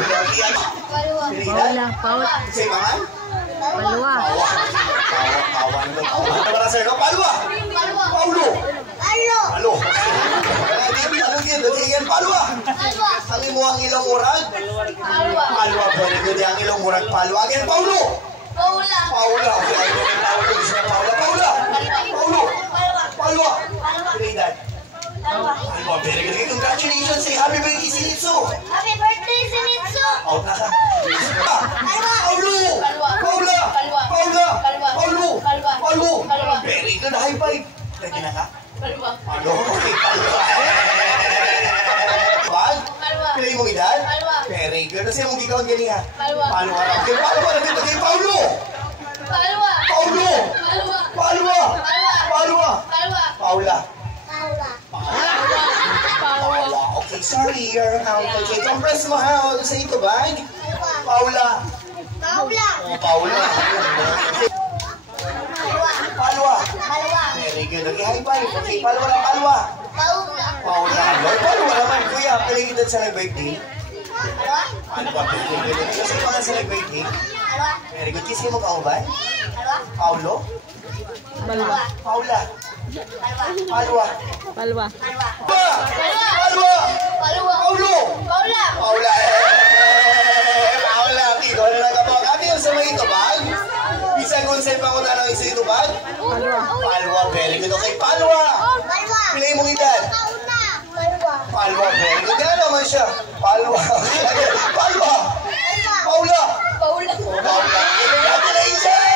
Paula, Paula. Say mangan? Palwa. Para sir, no? Palwa. Paulo. Alo. Anong yun? Dagyan palwa. Ang imo ang ilong murag? Palwa. Very good. Ang ilong murag palwa. Again, Paulo. Paula. Okay, I know Paulo. Gusto na Paula. Paulo. Palwa. Say that. Palwa. Very good. Congratulations. Say happy birthday, Sinitsu. Happy birthday, Sinitsu! Out na ka. Paulo. Very good. High five. Lagi na ka? Ano? Okay, palwa. Wag? Pilay mong edad? Very good. Kasi mong gigawin gani ha? Palwa. Okay, palwa. Nandito kay Paulo. Paula. Okay, sorry. You're out. Okay, compress mo ha. Sa ito bag. Paula. Paula. Palwa. Very good. Okay, high five. Okay, palwa. Paula naman. Kuya, piling kita sa birthday. Palwa. Kasi mga sa birthday. Very good. Kisi mo ka ba? Paulo. Paula. Palwa. Paulo. Paula. Paula. Tito, ano na ka po? Kami yung sa mga ito bag? Isang konsep pa ko na lang isa ito bag? Palwa. Very good. Okay, Palwa. Pilay mong edad? Palwa. Very good. Kaya naman siya. Palwa. Paula. Congratulations!